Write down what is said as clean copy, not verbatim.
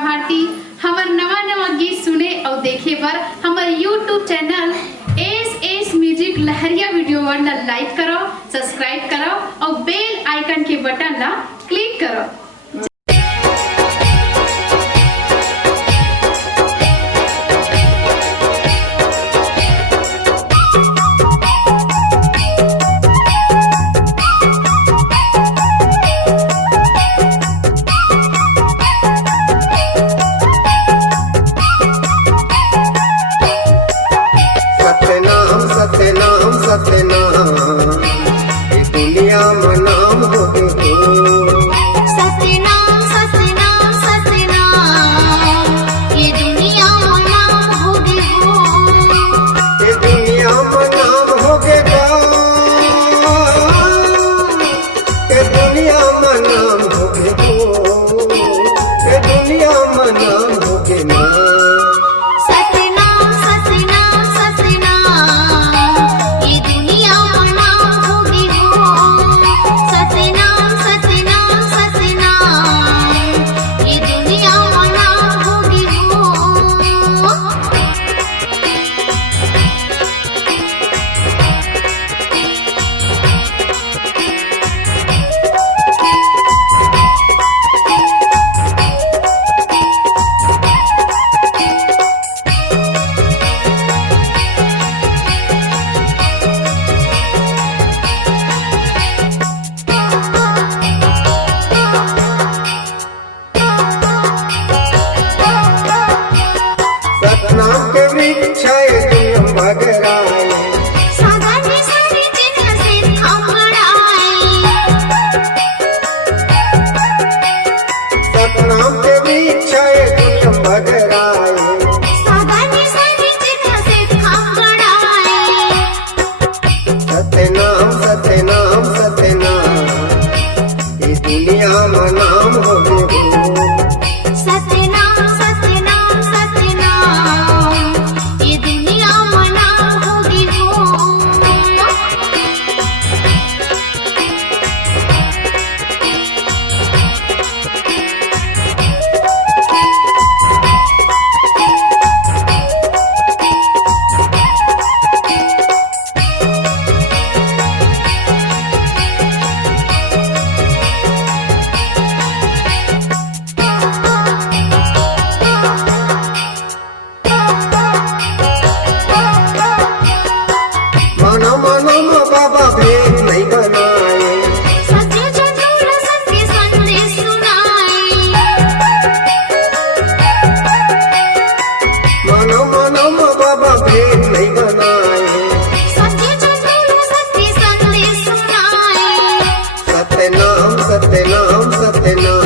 भारती। हमार नवा नवा गीत सुने और देखे पर हमारे YouTube चैनल एस म्यूजिक लहरिया वीडियो वन लाइक करो, सब्सक्राइब करो और बेल आइकन के बटन ला क्लिक करो। सत्यनाम सत्यनाम ये दुनिया में नाम हो सत्यनाम सत्यनाम सत्यनाम ये दुनिया में नाम हो ये दुनिया में नाम हो ये दुनिया में नाम हो ये दुनिया में नाम हो ना। सतनाम के वृक्ष भगराए साधानी सारी चिन्ह से खमड़ाए। सतनाम के वृक्ष भगराए साधानी सारी चिन्ह से खमड़ाए। सत्यनाम सत्यनाम सत्यनाम ये दुनिया में नाम हो सत्यनाम सत्यनाम सत्यनाम ये दुनिया में नाम होगी हो। मनो मनो बाबा भेद नहीं बनाए सत्य चतुर सत्य संदेश सुनाए। मनो मनो बाबा भेद नहीं बनाए सत्य चतुर सत्य संदेश सुनाए। सत्यनाम सत्यनाम सत्यनाम